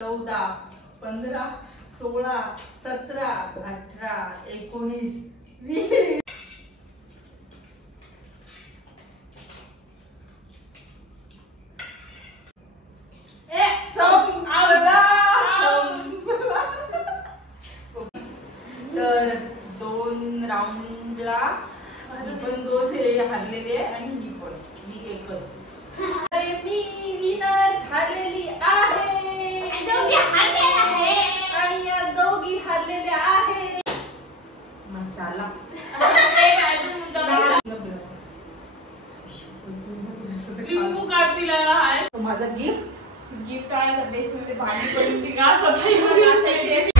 14, 15, 16, 17, 18, 19, 20. तर 2 राऊंडला ही पण 2 हरलेले आणि ही पण मी एकच. मी विनर झालेली आहे आणि या दोघी हरलेल्या आहे. मसाला लिंबू काढतील आहे. माझा गिफ्ट आहे. तर बेस मध्ये भांडी पडून ती घास असायची.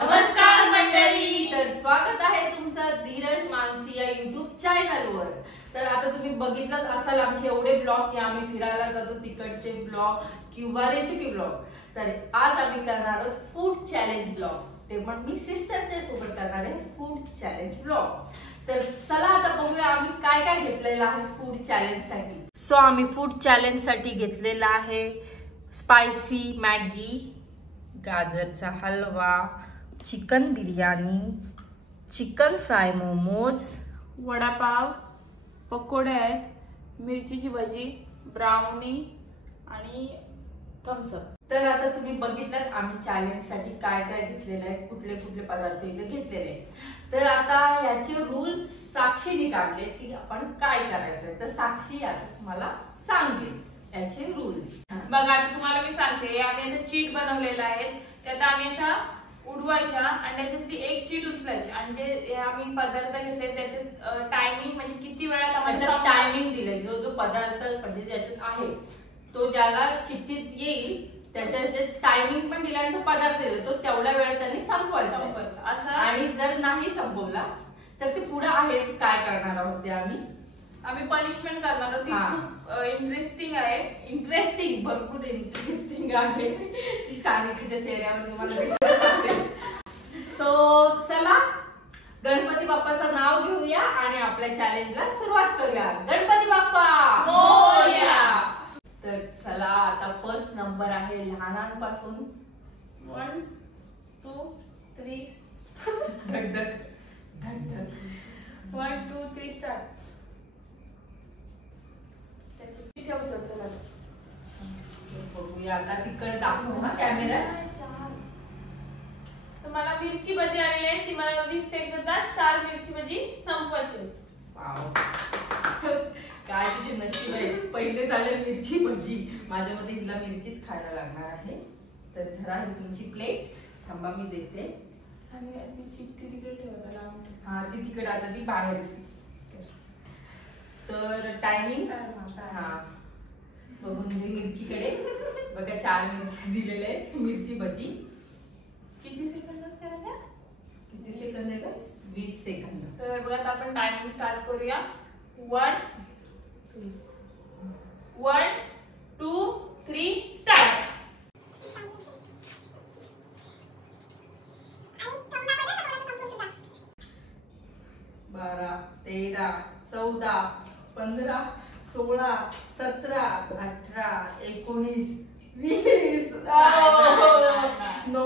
नमस्कार मंडळी, तर स्वागत आहे तुमचं धीरज मानसी या YouTube चॅनलवर. तर आता तुम्ही बघितलंच असाल आमचे एवढे ब्लॉग की आम्ही फिरायला जातो तिकडचे ब्लॉग किंवा रेसिपी ब्लॉग. तर आज आम्ही करणार आहोत फूड चॅलेंज ब्लॉग. ते पण मी सिस्टरच्या सोबत करणार आहे फूड चॅलेंज ब्लॉग. तर चला आता बघूया आम्ही काय काय घेतलेलं आहे फूड चॅलेंज साठी. सो आम्ही फूड चॅलेंज साठी घेतलेला आहे स्पायसी मॅगी, गाजरचा halwa, chicken biryani, chicken fry momos, vada pav, pakode आहेत, मिरचीची भजी, ब्राउनी आणि थम्स अप. तर आता तुम्ही बघितलं आम्ही चॅलेंज साठी काय काय घेतलेलं आहे, कुठले कुठले पदार्थ इथे घेतलेले आहेत. तर आता याचे रूल्स साक्षीने काढले की आपण काय करायचंय. तर साक्षी आता तुम्हाला सांगेल याचे रूल्स. बघा आता तुम्हाला मी सांगते, आम्ही आता चीट बनवलेला आहे. त्यात आम्ही अशा उडवायच्या आणि त्याच्यातली एक चीट उचलायची आणि जे आम्ही पदार्थ घेतले त्याचे टायमिंग म्हणजे किती वेळात आम्हाला टायमिंग दिले. जो जो पदार्थ म्हणजे ज्याच्यात आहे तो ज्याला चिठ्ठीत येईल त्याच्या टायमिंग पण दिला आणि तो पदार्थ दिला तो तेवढ्या वेळात त्यांनी संपवायचा असं. आणि जर नाही संपवला तर ते पुढे आहेच काय करणार आहोत ते आम्ही पनिशमेंट करणार आहोत. ती खूप इंटरेस्टिंग आहे. इंटरेस्टिंग, भरपूर इंटरेस्टिंग आहे. ती सानिकाच्या चेहऱ्यावर तुम्हाला दिसत असेल. सो चला गणपती बाप्पाचं नाव घेऊया आणि आपल्या चॅलेंजला सुरुवात करूया. गणपती बाप्पा मोरया. तर चला आता फर्स्ट नंबर आहे लहानांपासून 1 2 3 धक धक धक धक 1 2 3 स्टार्ट. चला बघूया आता तिकडे दाखव हा कॅमेरा. तर मला मिरची भजी आलेली आहे. ती मला 20 सेकंदात 4 मिरची भजी संपवायची. काय तुझे नशीब आहे. पहिले झाले मिरची भजी. माझ्या मध्ये हिला मिरचीच खायला लागणार आहे. तर धरा ही तुमची प्लेट. थांबा मी देते. चिठ्ठी तिकडे ठेवायला. हा ती तिकडे आता ती बाहेर. तर टायमिंग हा बघून घे मिरचीकडे. बघा 4 मिरची दिलेले आहेत. मिरची भजी किती सेकंदात करायचं? किती सेकंद आहे का? 20 सेकंद. तर बघा आता आपण टायमिंग स्टार्ट करूया. 1 2 3 स्टार्ट. 12 13 14 15 16 17 18 19 20. नो.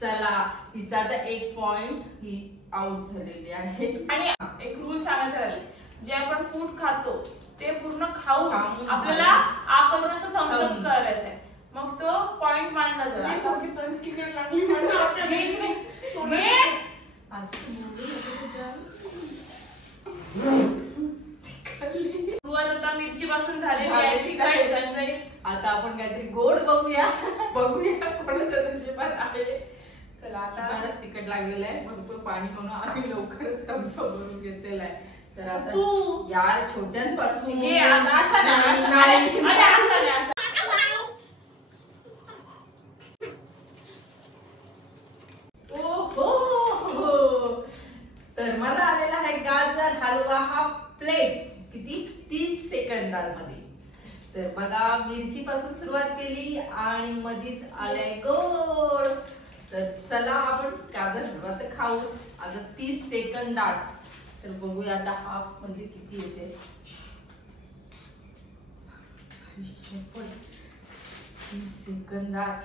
चला हिचा आता 1 पॉइंट ही आउट झालेली आहे. आणि एक रूल सांगायचा राहिला. जे आपण फूड खातो ते पूर्ण खाऊन आपल्याला आ करून असं थम्स अप करायचंय. मग तो पॉइंट मानला जातो. तिकीट लागली सुरुवात आता मिरची पासून झालेली आहे. आता आपण काहीतरी गोड बघूया कोणाच्या नशिबात आहे. तर आता तिखट लागलेलं आहे. भरपूर पाणी म्हणून आम्ही लवकरच थम्स अप भरून घेतलेला आहे. तर आता तू यार छोट्यांपासून तर मला आलेला आहे गाजर हलवा हा प्लेट. किती 30 सेकंदांमध्ये. तर बघा मिरची पासून सुरुवात केली आणि मधीत आले गोड. तर चला आपण गाजर हलवा तर खाऊच आता 30 सेकंदात. तर बघूया आता हाफ म्हणजे किती येते. सेकंदात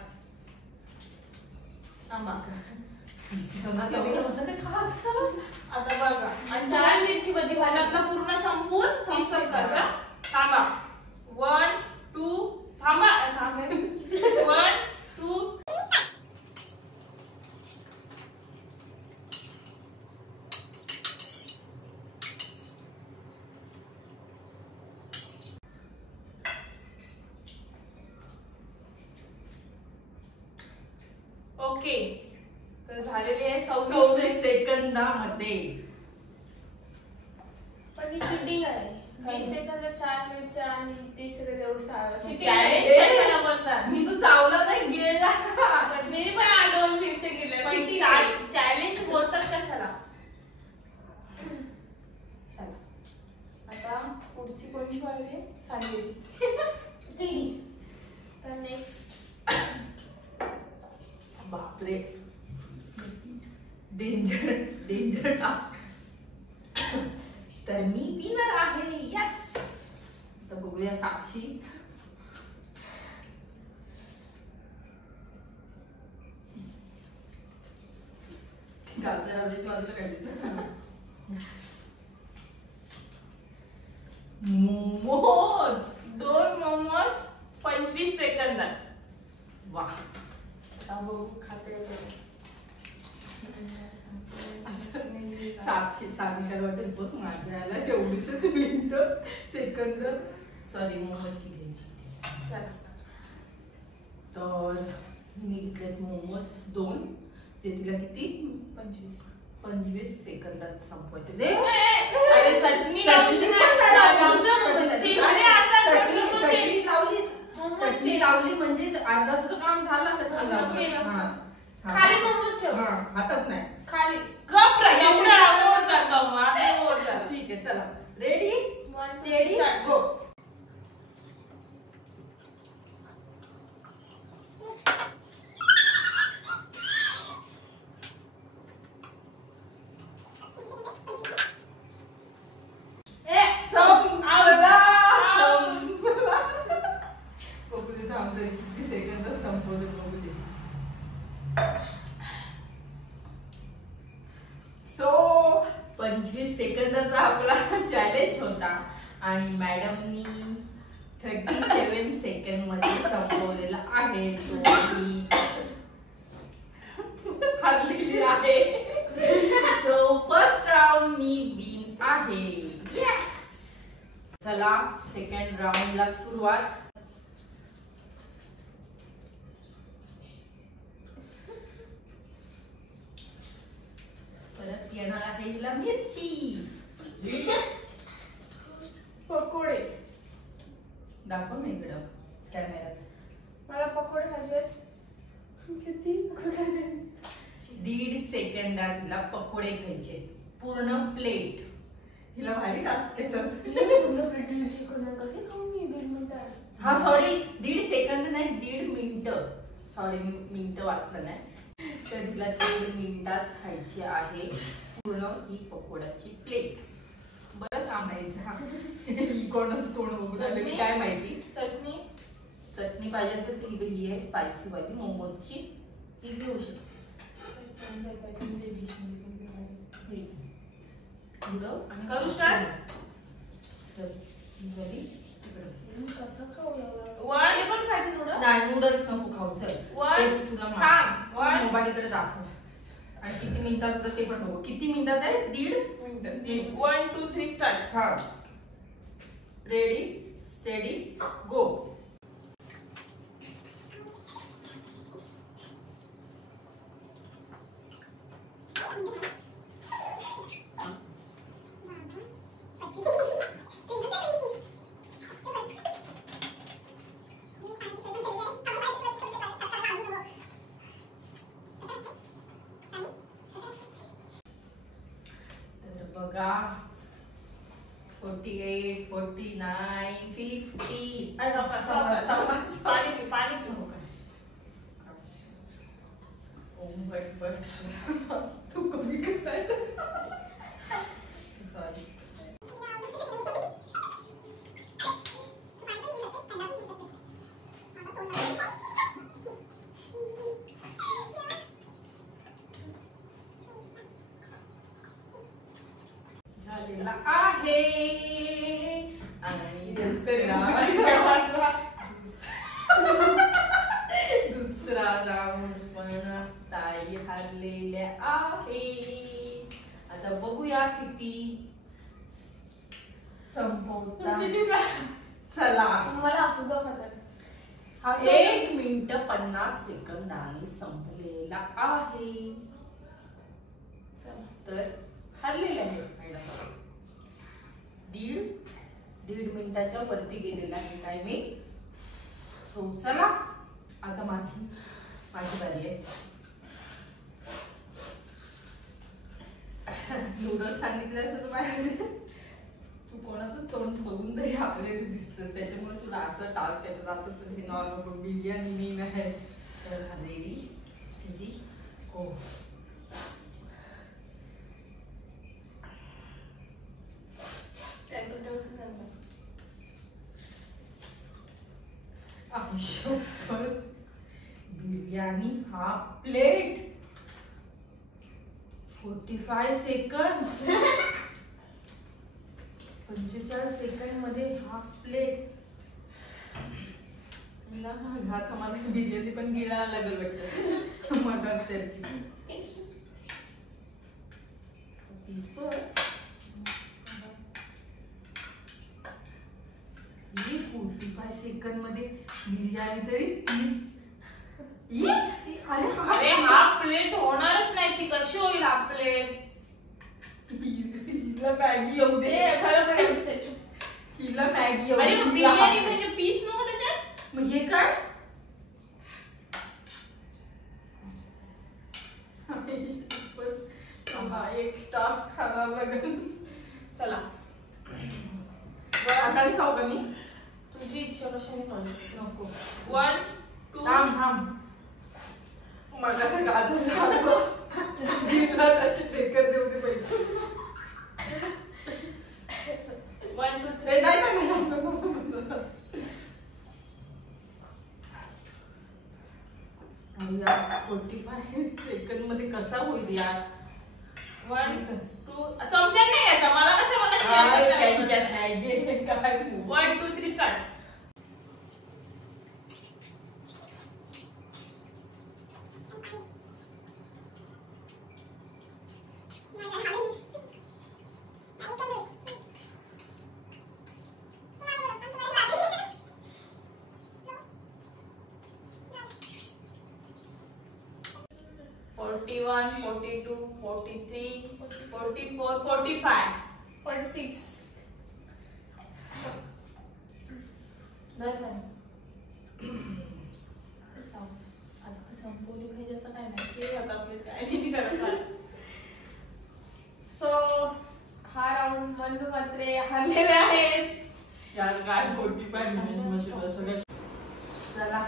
थांबा. कसं काय खायचं? आता बघा आणि 4 मिरची भजी खायला आपला पूर्ण संपून 30 सेकंदचा. थांबा. 1 2 थांबा. 1 2 ओके. तर झालेली आहे 26 सेकंदामध्ये. पण ही चिटिंग आहे. 20 सेकंद 4 मिरच्या आणि 30 सेकंद एवढं सारं चिटिंग चॅलेंज आहे. कशाला बोलतात? मी तू चावला नाही गेला. मी पण 2 मिरच्या केल्या पण चिटिंग आहे. चॅलेंज बोलतात कशाला? चला आता पुढची कोणती पाहिजे? सांगायची. तर नेक्स्ट बापरे, डेंजर टास्क. तर मी विनर आहे. यस. तर बघूया साक्षी. गाजराची बाजूला काढली. मोमोज. 2 मोमोज 25 सेकंदात. वा. आता बघू खाते वगैरे. साक्षी सानिकाला वाटेल बघ माझ्याला तेवढीच मिनिटं सेकंद. सॉरी मोमोजची घ्यायची. चला. तर मी घेतलेत मोमोज 2. ते तिला किती 25 सेकंदात संपवायचे. दे. अरे चटणी लावली नाही. चटणी लावली म्हणजे अर्धा तुझं काम झालं. चटणी लावली. खाली मोमोज ठेव. हातात नाही. खाली गप रे. एवढं आवड करतो मग. आता आवड कर. ठीक आहे चला. रेडी 1 स्टेडी गो. किती सेकंद संपवले बघू दे. सो 25 सेकंदाचा आपला चॅलेंज होता आणि मॅडमनी 37 सेकंड मध्ये संपवलेला आहे. हरलेली आहे. सो फर्स्ट राऊंड मी विन आहे. येस. चला सेकंड राऊंडला सुरुवात. परत येणार आहे हिला मिरची. पकोडे. दाखव ना इकडं कॅमेऱ्यात. मला पकोडे खायचे. किती पकोडे खायचे? 1.5 सेकंदात हिला पकोडे खायचे. पूर्ण प्लेट. हिला भारी टास्क येतं. पूर्ण प्लेट शिकवणार कशी खाऊ मी 1.5 मिनिटात? हा सॉरी 1.5 सेकंद नाही 1.5 मिनिटं. सॉरी मी मिनिटं वाचलं नाही. तर हिला 1.5 मिनिटात खायची आहे पूर्ण ही पकोड्याची प्लेट. बरं थांबायचं. ही कोणच तोंड बघून आले मी काय माहिती. चटणी पाहिजे असेल तर ही आहे स्पायसी वाली मोमोजची. ही घेऊ शकतेस. करू स्टार्ट. कसं खाऊ एवढं? वन पण खायचं थोडं. नाही नूडल्स नको खाऊ. चल वन. तुला वन. मोबाईल इकडे दाखव. आणि किती मिनिटात होतं ते पण बघू. किती मिनिटात आहे? 1.5 मिनिटं. 1 2 3 स्टार्ट. हा. रेडी स्टेडी गो. बघा 48 49 50. पाणी पी पाणी समोर. तू कमी काय सॉरी. संपलेला आहे आणि दुसरा राऊंड पण ताई हारलेल्या आहे. आता बघूया किती संपवता. चला मला असं बघत 1 मिनिट 50 सेकंदाने संपलेला आहे. तर हरलेले आहे मॅडम. दीड मिनिटाच्या वरती गेलेला आहे टायमिंग. सो चला आता माझी बारी आहे. नूडल्स सांगितलं असं तर तू कोणाचं तोंड बघून तरी आपल्याला दिसतं, त्याच्यामुळे तुला असं टास्क येतात. आता हे नॉर्मल बिर्याणी नाही. रेडी स्टेडी हो. Biryani half plate 45 second 45 second मध्ये हाफ प्लेट. घात मला बिर्याणी पण गिळायला लागल वाटतं मग असते. 45 सेकंड मध्ये बिर्याणी तरी अरे हाफ प्लेट होणारच नाही. ती कशी होईल हाफ प्लेट? हिला मॅगी येऊ दे. हिला मॅगी येऊ दे. अरे बिर्याणी म्हणजे पीस नको त्याच्यात. मग हे काय एक टास्क खाणार लागेल. चला आता खाऊ का मी? तुझी इच्छा कशाने नको. 1 2 थांब मगाचा गाजर झाला त्याचे टेकर देऊ दे पैसे. 1 2 3 नाही. 45 सेकंड मध्ये कसा होईल यार? 1 2 चमच्यात नाही याचा मला कसं नाही 1 2 3 स्टार्ट. One, 42, 43, 44, 45, 46. आता संपवली पाहिजे असं काय नाही. ते आता आपली चायनीज करत आहे. सो हा राऊंड मंदुमात्रे हरलेले आहेत. यार काय 45 मिनिट सगळं. चला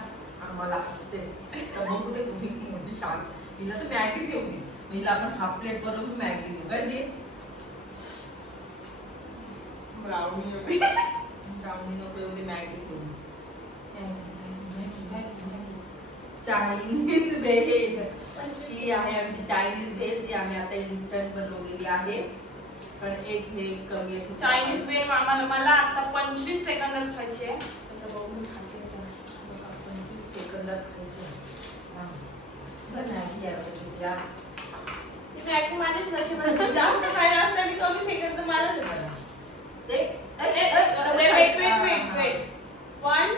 आम्हाला असते तर बघू दे कुठे मोठी शाळा. हिला तर मॅगीच येऊ दे. हिला आपण हाफ प्लेट बनवून मॅगी देऊ काय. दे ब्राउनी नको येऊ दे. मॅगीच येऊ दे. चायनीज भेल ही आहे आमची. चायनीज भेल जी आम्ही आता इन्स्टंट बनवलेली आहे. पण एक हे कमी आहे. चायनीज भेल मला आता 25 सेकंदात खायची आहे. 25 सेकंदात खायचं. मॅगी यार ती मॅगी माझीच नशिबात. जास्त खायला असताना कमी सेकंद मलाच वेट 1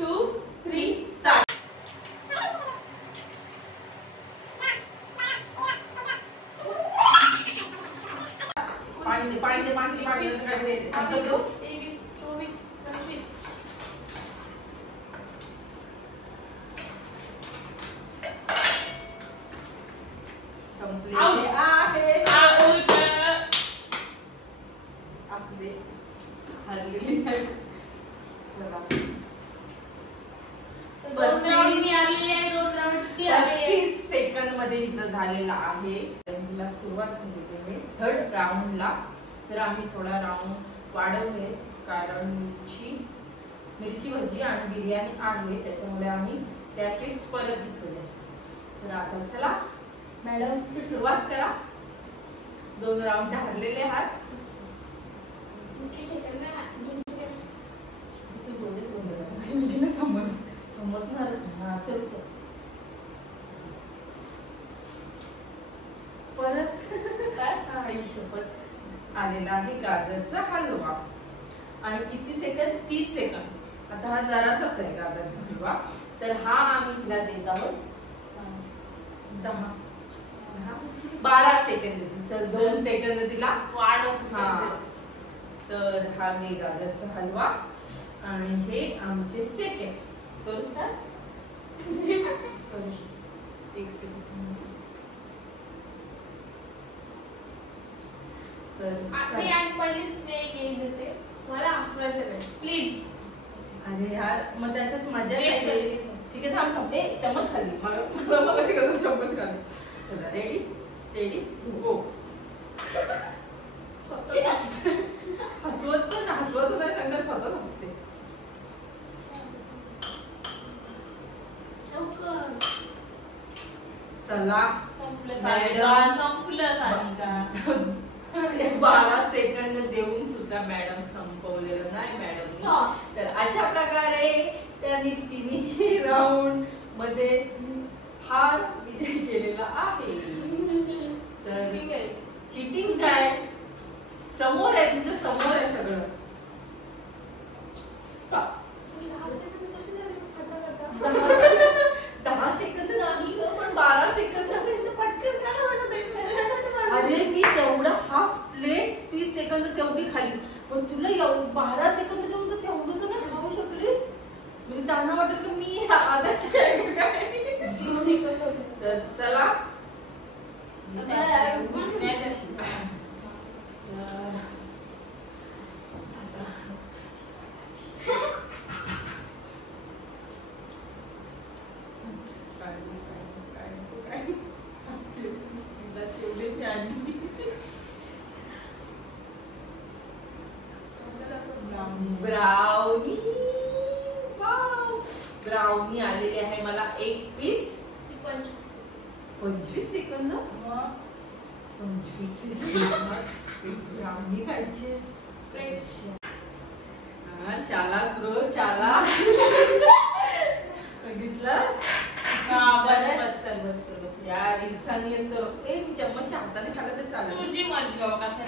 2 3 स्टार्ट. पाणी असं देऊ. 23 24 25. संपलेले आहे. असू दे हरलेली आहे. चला 35 सेकंड मध्ये हिचं झालेलं आहे. तिला सुरुवात झालेली आहे थर्ड राऊंडला. तर आम्ही थोडा राऊंड वाढवले कारण मिरची भजी आणि बिर्याणी आहे, त्याच्यामुळे आम्ही त्या किट्स परत घेतलेल्या. तर आता चला मॅडम सुरुवात करा. 2 राऊंड हरलेले आहात. किती सेकंद जिंकले. तू बोलतेच बोलते म्हणजे ना समजणारच नाही. हा चल चल परत काय? हा आई शपथ आलेला आहे गाजरचा हलवा आणि किती सेकंद 30 सेकंद. आता हा जरासाच आहे गाजरचा हलवा तर हा आम्ही हिला देत आहोत 12 सेकंद. चल 2 सेकंद तिला वाढवतो हा. तर हा घे गाजरचा हलवा आणि हे आमचे सेकंड. करू स्टार्ट. Sorry 1 second. तर मी आणि पहिलीच मी गेम देते. मला हसवायचं नाही प्लीज. अरे यार मग त्याच्यात मजा घे, काय चल, येईल? घे, चल. ठीक आहे थांब थांब. चमच खाली मला कशी कसं चमच खाली. चला रेडी स्टेडी गो. हसवत पण नाही सांगत स्वतःच हसते. चला संपलं मॅडम. संपलं सानिका. 12 सेकंद देऊन सुद्धा मॅडम संपवलेलं नाही मॅडमनी. तर अशा प्रकारे त्यांनी तिन्ही राऊंड मध्ये हार विजय केलेला आहे. तर चिटिंग काय समोर आहे तुमच्या समोर आहे सगळं. 10 सेकंद नाही ग पण 12 सेकंद पटकन झालं माझं. अरे मी तेवढा हाफ प्लेट 30 सेकंद तेवढी खाली पण तुला 12 सेकंद देऊन तर तेवढं नाही खाऊ शकलीस. म्हणजे त्यांना वाटत की मी आदर्श आहे काय. 30 सेकंद होते. तर चला ब्राउनी. ब्राउनी आलेली आहे मला 1 पीस. 25 सेकंद. 25 सेकंद ब्राउनी खायचे. चाला ब्रो चाला. बघितलंस यार इन्सानियत तर मी चम्मच हाताने खाल्लं तर चालेल. तुझी मर्जी बाबा कशा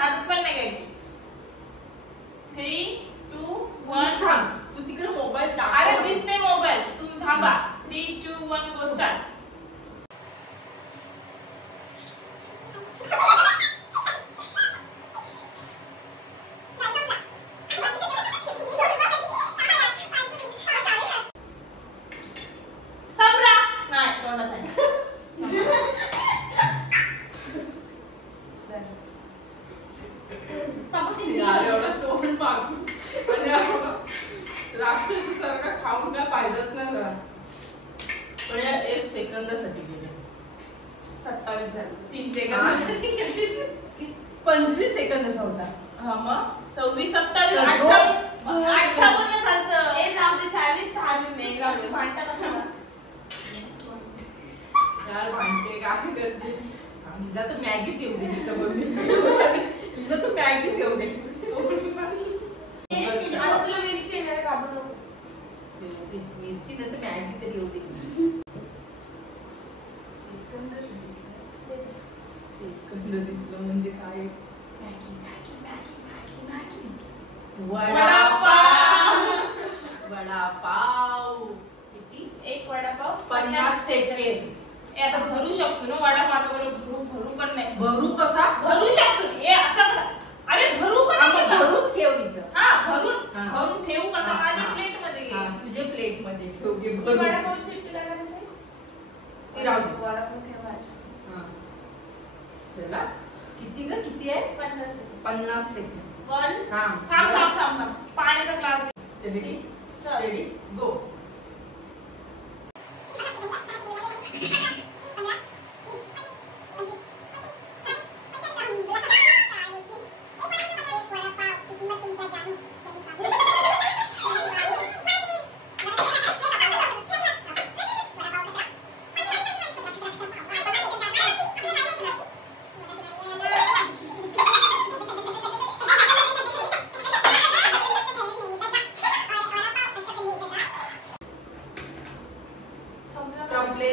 हात पण नाही घ्यायची. 3, 2, 1 थांब तू तिकडे मोबाईल अरे दिसते मोबाईल. तुम्ही थांबा. 3, 2, 1 गो स्टार्ट. संपला नाही तोंडात आहे. यार एवढं तोंड मागून आणि राक्षस सारखा खाऊन काय फायदाच नाही झाला. पण या 1 सेकंदासाठी गेले. 27 झालं. 3 सेकंद. 25 सेकंदाचा होता. हा मग 26, 27, चल, 28 दोन 58 झालं. ए जाऊ दे 40 झाले नाही जाऊ दे भांडता कशाला. यार भांडते काय करते. हिला तर मॅगीच येऊ दे. हिला तर मॅगीच येऊ दे. आता तुला मिरची येणार घाबरू नकोस. मिरची नंतर मॅगी तरी येऊ दे. सेकंद दिसलं म्हणजे काय. Maggi Maggi Maggi Maggi Maggi. Vada pav. Vada pav किती. 1 वडापाव 50 सेकंद. ए आता भरू शकतो ना वडापाव. आता बरोबर भरू पण नाही. भरू कसा. भरू शकतो. ए असं कसं. अरे भरू पण नाही शकत. भरून ठेव इथं. हा भरून हा. भरून ठेवू कसं. हा, माझ्या हा. प्लेट मध्ये घे. हा तुझे प्लेट मध्ये ठेव घे ती भरून. वडापावची शिट्टी काय करायची? ती राहू दे. वडापाव ठेवायचा. हा. चला किती ग किती आहे. 50 सेकंद. 50 सेकंद. 1 थांब थांब थांब थांब. पाण्याचा ग्लास. रेडी स्टेडी गो.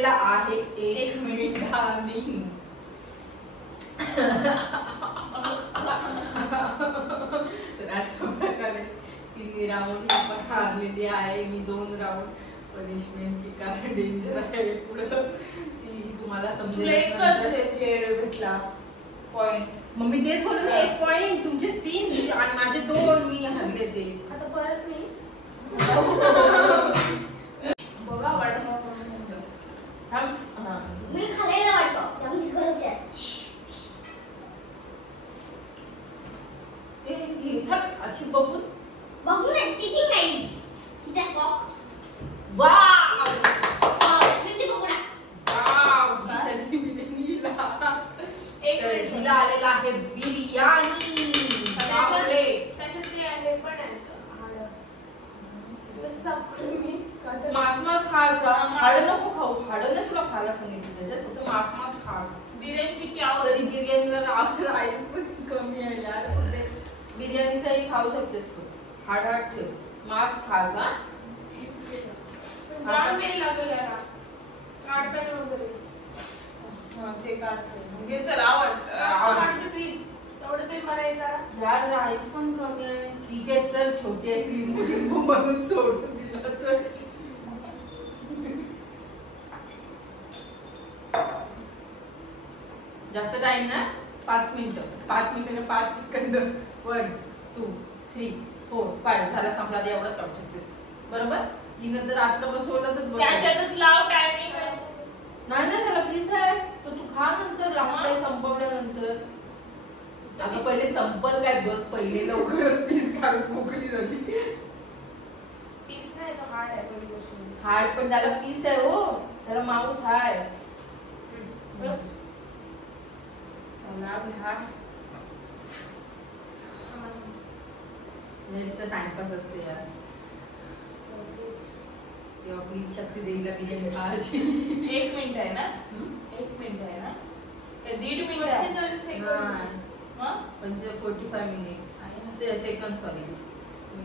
लागलेला आहे 1 मिनिट आणि तर अशा प्रकारे 3 राऊंड हारलेली आहे मी. 2 राऊंड पनिशमेंटची काय डेंजर आहे पुढं ती तुम्हाला समजेल. भेटला पॉइंट. मग मी तेच बोलले 1 पॉइंट तुमचे 3 आणि माझे 2 मी हरले ते. आता परत मी बघा वाटत थांब. हा. मी खाल्लेला वाटतो त्यामुळे तिखट आहे. हे थक अशी बघून बघू ना चिटिंग नाही तिचा कॉक. वाव मी पकडा. वाव ही बिर्याणीला एक तर मिनिट. हिला आलेला आहे बिर्याणी. बापरे. त्याच्यात ते आहे पण आहे हाडं. जसं साफ करून मी मांस मांस खायचा. हाडं नको खाऊ. हाडं नाही तुला खायला सांगितलं त्याच्यात फक्त मांस मांस खायचं. बिर्याणीची क्या तरी बिर्याणीला राईस पण कमी आहे यार. ते बिर्याणीचाही खाऊ शकतेस तू. हाड हाड ठेव. मांस खायचा. जाम मेल लागलं यार. काढताना वगैरे हा ते काढचं म्हणजे चल आवड प्लीज तेवढं तरी मला एक करा. यार राईस पण कमी आहे. ठीक आहे चल छोटी अशी लिंबू बनवून सोडतो तिला. चल जास्त टाइम ना 5 मिनिटं. 5 मिनिटं 5 सेकंद. 1 2 3 4 5 झाला संपला. ते एवढंच काढू शकतेस बरोबर. ही नंतर आत्ता सोडतच बस. त्याच्यातच लाव टायमिंग. नाही ना त्याला पीस आहे तर तू खा नंतर लास्ट आहे संपवल्यानंतर. आता पहिले संपल काय बघ. पहिले लवकरच पीस काढून मोकळी झाली. पीस नाही तो हार्ड आहे पहिली गोष्ट. हार्ड पण त्याला पीस आहे हो. त्याला मांस आहे. बस चला भ्या. वेळचा टाइमपास असते यार. तेव्हा प्लीज शक्ती देईला बिर्याणी खायची. 1 मिनिट आहे ना. 1 मिनिट आहे ना. ते 1.5 मिनिट आहे. 45 सेकंद. मग 45 मिनिट्स सेकंड सॉरी.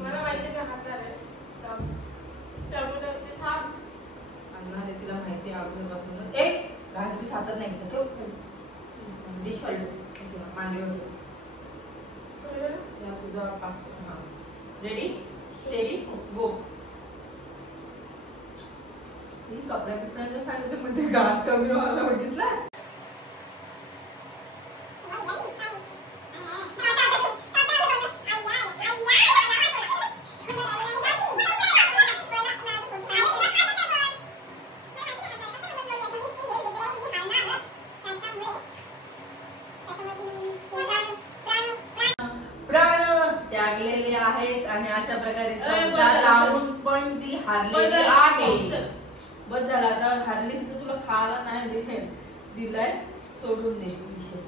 मला माहिती आहे का हातात आहे त्यामुळे ते थांब. आणणार आहे तिला माहिती आहे अगोदरपासून. एक घास बी सातत नाही ठेव खाली. डिश मांडीवर तुझा पास. हा रेडी स्टेडी गो. कपड्या बिपड्यांचं सांगितलं म्हणजे घास कमी व्हायला बघितलास. त्यागलेले आहेत आणि अशा प्रकारे राऊंड पण ती हारलेली आहे. बस झाला. आता हारलीस तर तुला खायला नाही दिलाय. सोडून दे विषय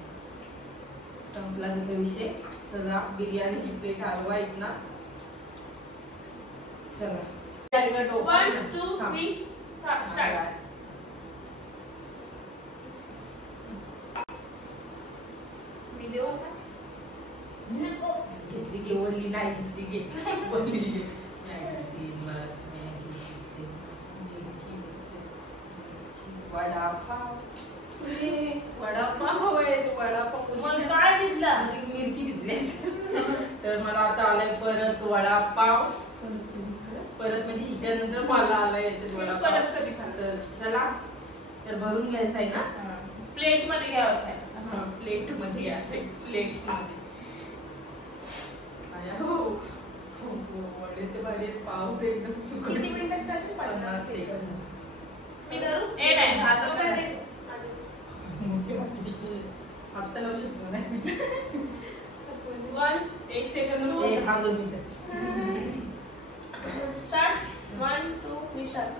संपला तिचा विषय. चला बिर्याणीची प्लेट हलवा एक ना. चला 1 2 3 स्टार्ट. मी देऊ आता. नको. घेतली घे वल्ली नाही घेतली घे वल्ली घे. मॅगीची मला मॅगी दिसते. मिरची दिसते. वडापाव. वडापाव आहे. वडापाव मग काय दिसला. म्हणजे मिरची भिजली असेल. तर मला आता आलाय परत वडापाव. परत म्हणजे हिच्यानंतर मला आलाय याच्यात वडापाव. परत कधी खाणार? तर चला तर भरून घ्यायचं आहे ना. प्लेट मध्ये घ्यायचं आहे. असं प्लेट मध्ये असेल. प्लेट मध्ये वडे ते भारी पाव ते एकदम सुकट. किती मिनिटात करायचं? 50 सेकंद. मी करू? ए नाही हात नको वर ते. आता लावू शकतो नाही. 1 1 सेकंद. ए, हा 2 मिनिटं. स्टार्ट. 1 2 3 स्टार्ट.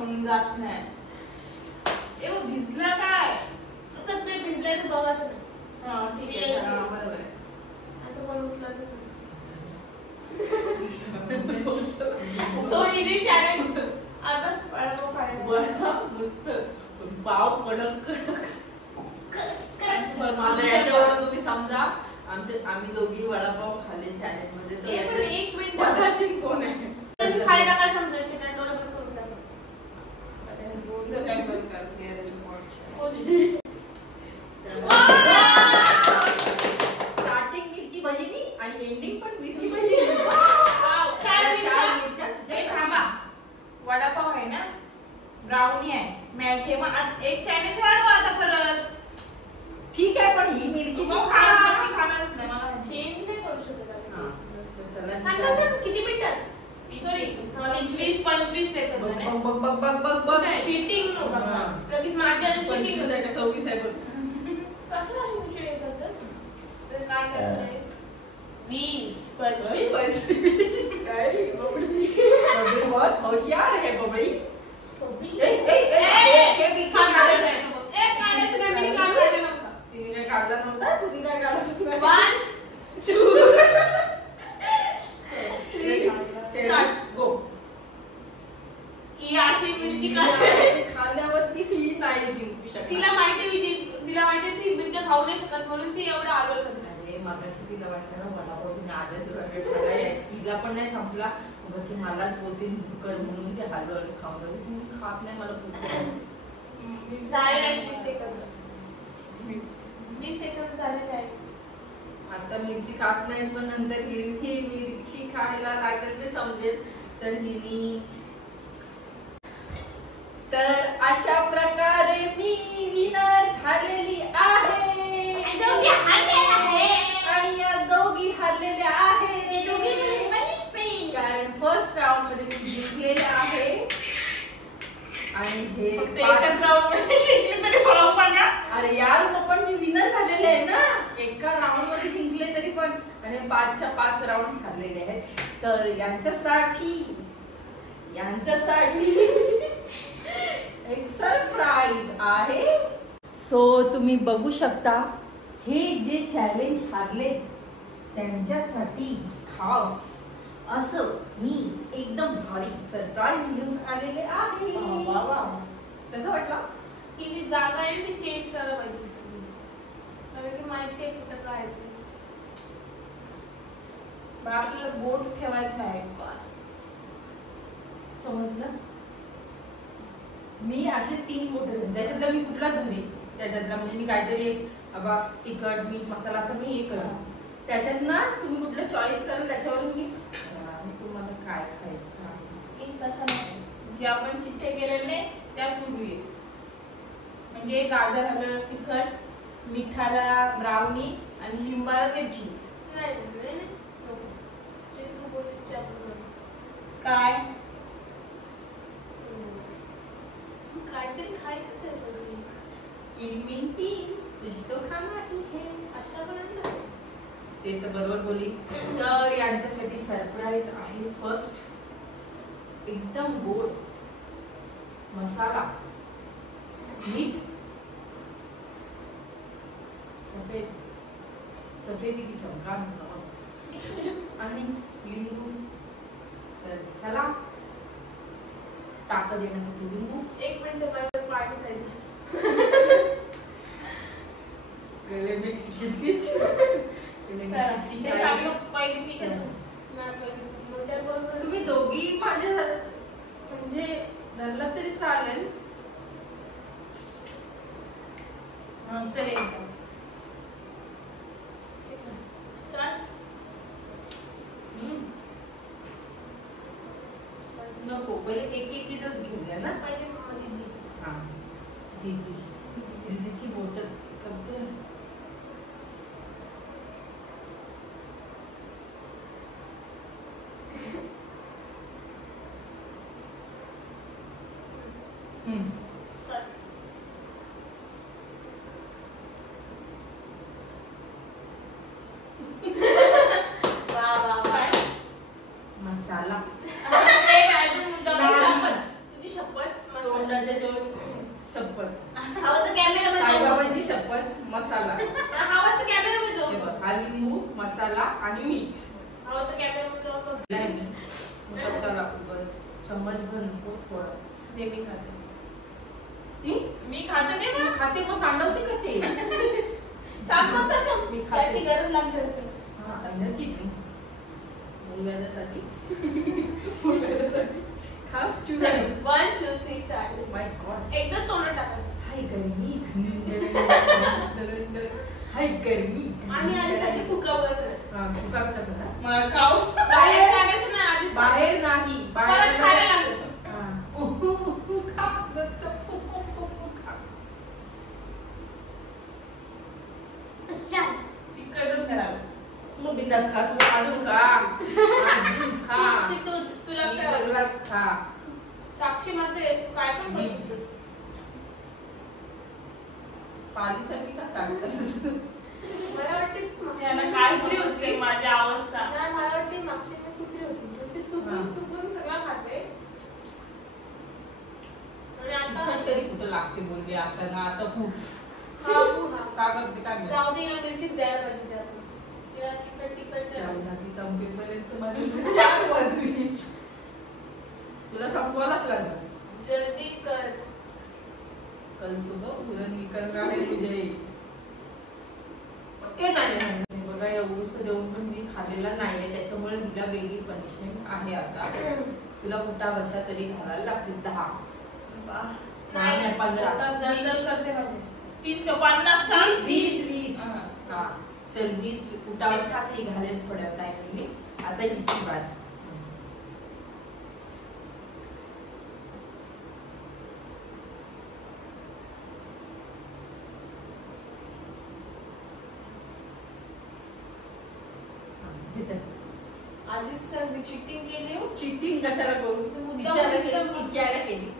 म्हणून जात नाही. ए वो भिजला काय? कच्चे भिजले तर बघायचं नाही. हा ठीक आहे चला, बरोबर आहे. आता कोण उचलायचं नाही. सो इडी चॅलेंज आताच वडापाव खायला. बरं, मस्त पाव कडक पण मला याच्यावरून तुम्ही समजा आम्ही दोघी वडापाव खाल्ले चॅलेंज मध्ये तर एक याच्यात मिनिट, एक मिनिट. पदाशील कोण आहे? त्यांचं खाली टाकायला समजायचं चिकन डोला पण करून जायचं. बोललं काय बरं करते स्टार्टिंग मिरची भजीनी आणि एंडिंग पण मिरची भजीनी. वाव, चार चार मिरच्या. मिरच्या ए, तुझ्यासाठी. थांबा. वडापाव आहे ना, ब्राउनी आहे, मॅगी आहे. मग एक चॅलेंज वाढवा आता परत. ठीक आहे पण ही मिरची तू मग खा. मी खाणारच नाही, मला माहिती. चेंज नाही करू शकत आम्ही हा, ते तुझं. चला, आता तर किती मिनिटात? सॉरी 20-25 सेकंद बघ आहे. बघ बघ बघ बघ बघ Cheating नको. हा. लगेच माझ्या cheating 25 आहे का 26 आहे बघ. कसं अशी उंची हे करतेस? तर काय करायचंय? 20, 25. काय बबडी बहुत होशियार है बबडी. खोबरी. ए ए ए के बी खात काढायचं नाही. काढायचं नाही, मी काढून काढलं नव्हतं. तिने काय काढला नव्हता तुम्ही काय काढायचं 1, 2, स्टार्ट गो. ही अशी मिरची खाते. खाल्ल्यावरती ही नाही जिंकू शकत. तिला माहिती ती मिरच्या खाऊ नाही शकत म्हणून ती एवढं आगळ करते. अरे मगाशी तिला वाटलं ना वडापाव तिने आधी खाल्लाय तिला पण नाही संपला मग की मलाच बोलतील कर म्हणून ते हलवलं खाऊन राहिली. तुम्ही खात नाही मला भूक झालेलं आहे 20 सेकंद. 20 सेकंद झालेले आहे. आता मिरची खात नाही पण नंतर हिरवी मिरची खायला लागेल ते समजेल तर तर अशा प्रकारे मी विनर झालेली आहे दोघी हरलेले आहे. आणि या दोघी हरलेल्या ते दोघी आहेत मिळून punishment. कारण फर्स्ट राऊंड मध्ये मी जिंकलेले आहे आणि हे फक्त एकच राऊंड मध्ये जिंकली तरी भाव बघा. अरे यार मग पण मी विनर झालेले आहे ना एका राऊंड मध्ये जिंकले तरी पण आणि 5च्या 5 राऊंड हरलेले आहेत तर यांच्यासाठी एक सरप्राईज आहे. सो तुम्ही बघू शकता हे जे चॅलेंज हारले त्यांच्यासाठी खास असं मी एकदम भारी सरप्राईज घेऊन आलेले आहे. वा वा. कसं वाटलं? ही जी जागा आहे ती चेंज करायला पाहिजे दुसरी. कारण की माहिती आहे कुठं काय आहे ते. बा आपल्याला बोट ठेवायचा आहे. समजलं? मी असे 3 बोट त्याच्यातला मी कुठला धरी त्याच्यातला म्हणजे मी काहीतरी एक बाबा तिखट मीठ मसाला असं मी हे करा त्याच्यात ना तुम्ही कुठलं चॉईस कराल त्याच्यावरून मी तुम्हाला काय खायचं आहे. एक तसा नाही. जे आपण चिठ्ठे केलेले त्याच उडवी. म्हणजे गाजर हलव्याला तिखट, मिठाला ब्राउनी आणि लिंबाला मिरची. नाही, नाही, नाही. नको. जे तू बोलीस ते आपण करू. काय काहीतरी खायचंच आहे शेवटी. इन 3 कुछ तो खाना ही है. अशा पण नसेल. ते तर बरोबर बोली. तर यांच्यासाठी सरप्राईज आहे. फर्स्ट एकदम गोड मसाला मीठ सफेदी की चमकान आणि लिंबू. तर चला ताकद येण्यासाठी लिंबू. 1 मिनिट मला पाणी खायचं. गले में खिचखिच पहिली मी चला. मोठ्यापासून तुम्ही दोघी माझ्या म्हणजे धरलं तरी चालेल. चलेल. स्टार्ट. नको पहिले एक-एकच घेऊया ना. पहिले मम्मा दिदी. हा दीदीची बोट करते. स्टार्ट. वा वा वा. मसाला एक अजून मुद्दा. नाही. शपथ. तुझी शपथ आणि मीठ. हो तर कॅमेरामध्ये ऑन करतो. नाही कशाला बस चम्मच भर नको थोडं. ते मी खाते. ती मी खाते ते तू ना. खाते मग सांडवते का ते? मी खाते. त्याची गरज लागली होती. हा एनर्जी ड्रिंक मुलगासाठी खास चल 1 2 3 स्टार्ट. माय गॉड एकदम तोंडात टाकायचं. हाय गरमी हाय गरमी आणि आधीसाठी फुका बघत हा तुका कसं ना मला खाऊ. बाहेर टाकायचं नाही आधी बाहेर नाही मला खायला लागत. हा. खा. खा. अच्छा. तिकडून करावं. मग बिंदास खा तू अजून खा अजून खा तूच तुला मी सगळंच खा साक्षी मात्र आहेस तू काय पण करू शकतोस. पालीसारखी का चालतस मला वाटते याला काय कुत्री होती माझी अवस्था. नाही मला वाटते मागची मी कुत्री होती तर ती सुकून सुकून सगळं खाते आणि आता तिखट तरी कुठं लागते बोलली आता ना आता खूप हा हा का करते काय माहिती. जाऊ दे ना मिरचीच द्यायला पाहिजे त्याला तिला तिखट तिखट द्यायला. जाऊ ना, ती संपेपर्यंत मला 4 वाजली तुला संपवायलाच लागलं. जल्दी कर. कल सुबह पूरा निकलना है मुझे. ते नाही बघा एवढंसं देऊन पण मी खाल्लेला नाहीये त्याच्यामुळे तिला वेगळी पनिशमेंट आहे आता. तुला कुठा बशा तरी घालायला लागतील 10 नाही 15 जल करते माझे. 30 का 50 60 20 हा चल 20 कुठा बशा ती घालेल थोड्या टाइमनी. आता हिची बात आधीच सर मी चिटिंग केली हो. चिटिंग कशाला करू तू तिच्याला केली.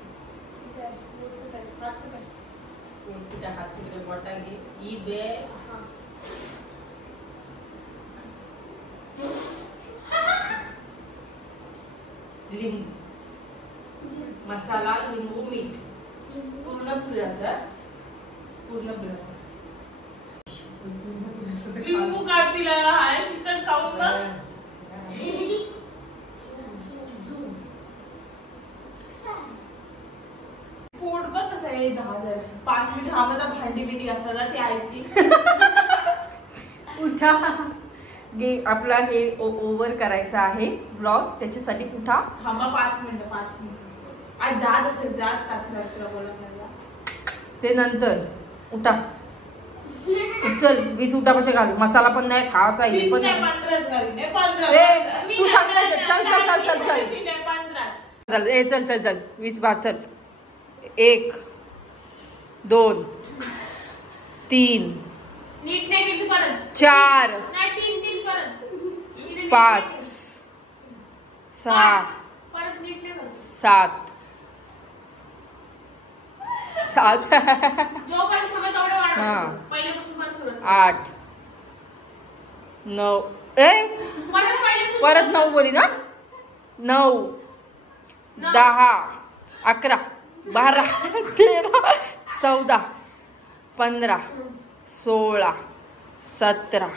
तुझ्या हात तिकडे बोटा घे ही दे लिंबू मसाला लिंबू मीठ पूर्ण पिळायचं लिंबू काय पिलाला आहे तिखट खाऊन ना. पोट बघ कसं आहे जहाज 5 मिनिट हा माझा भांडी बिंडी असायला ती ऐकती. उठा गे आपला हे ओव्हर करायचा आहे ब्लॉग त्याच्यासाठी उठा थांबा 5 मिनिटं आज जात असेल जात काचरा तुला बोला ते नंतर उठा चल 20 उठा कसे घालू मसाला पण नाही खायचा हे पण नाही. 15 घाली नाही 15 ए, तू सांगितलं चल चल चल चल चल 15 चल ए चल चल चल 20 बार चल 1 2 3 नीट नाही केली परत 4 नाही 3 परत 5 6 परत नीट नाही करत. 7 जोपर्यंत थांबा तेवढं हा. वाढवायचं. पहिल्यापासून परत सुरुवात. 8 9 ए परत पहिल्यापासून परत 9 बोली ना 9 10 11 12 13 14 15 16 17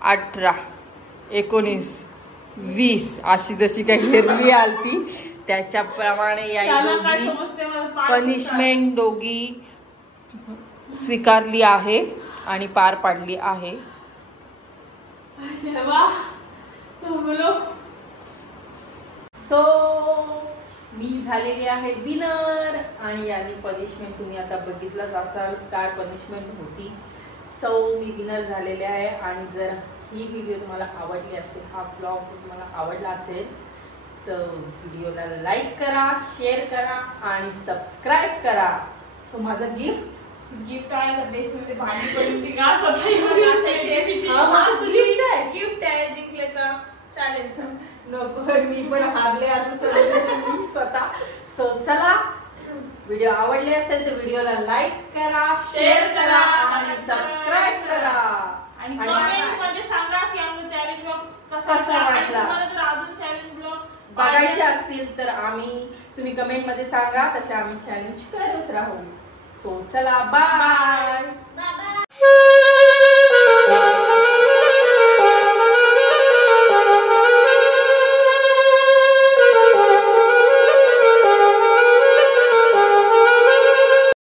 18 19 20 अशी जशी काही हेरली आलती त्याच्याप्रमाणे या पनिशमेंट दोघी स्वीकारली आहे आणि पार पाडली आहे. सो मी झालेली आहे विनर आणि याने पनिशमेंट तुम्ही आता बघितलंच असाल काय पनिशमेंट होती. सो मी विनर झालेले आहे आणि जर ही व्हिडिओ तुम्हाला आवडली असेल हा ब्लॉग तुम्हाला आवडला असेल तर व्हिडिओला लाईक करा शेअर करा आणि सबस्क्राईब करा. सो माझं गिफ्ट आहे बेस मध्ये भांडी पडून ती घास तुझी गिफ्ट आहे जिंकल्याचा चॅलेंजचा. नको मी पण हारले असं समजलं स्वतः. सो चला व्हिडिओ आवडले असेल तर व्हिडिओला लाईक करा शेअर करा आणि सबस्क्राईब करा आणि कमेंट मध्ये सांगा की आमचा चॅलेंज ब्लॉग कसा वाटला. तुम्हाला जर अजून चॅलेंज ब्लॉग बघायचे असतील तर तुम्ही कमेंट मध्ये सांगा तसे आम्ही चॅलेंज करत राहू. सो चला बाय. बाबा